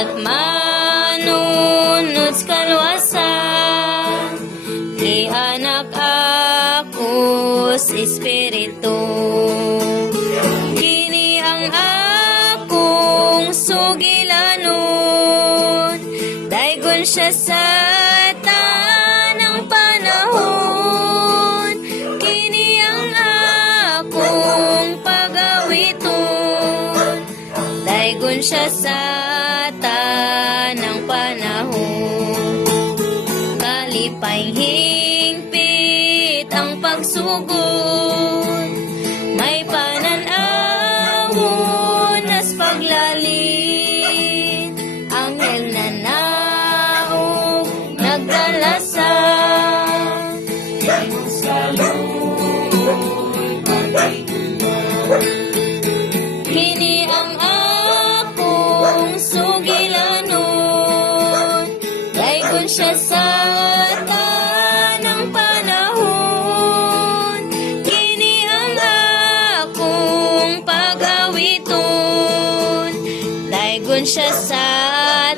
kat manunod sa kalwasan, ianak ako sa Espiritu. Kini ang akong sugilanon, daygon siya sa tanang panahon. Kini ang akong pagawiton, daygon siya sa tanang panahon. Kalipay hingpit ang pagsugod, may pananawon nas paglalit. Anghel na naog nagdalasa, kini ang akong sugilanon, daygon siya sa tanang panahon. Kini ang akong pagawiton, daygon siya sa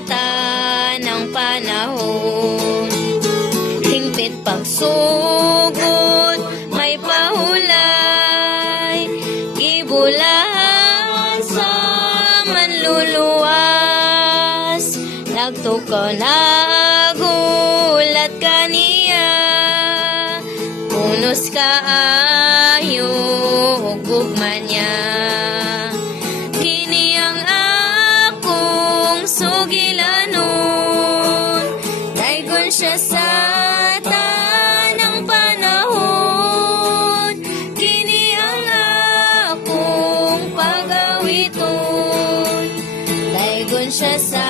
tanang panahon. Hingpit pagsugod, may pahulay, gibulahan sa manluluwas. Nagtukaw na gulat kaniya, punos kaayo ug gugma niya. Kini ang akong sugilanon, daygon siya sa tanang panahon. Kini ang akong pagawiton, daygon siya sa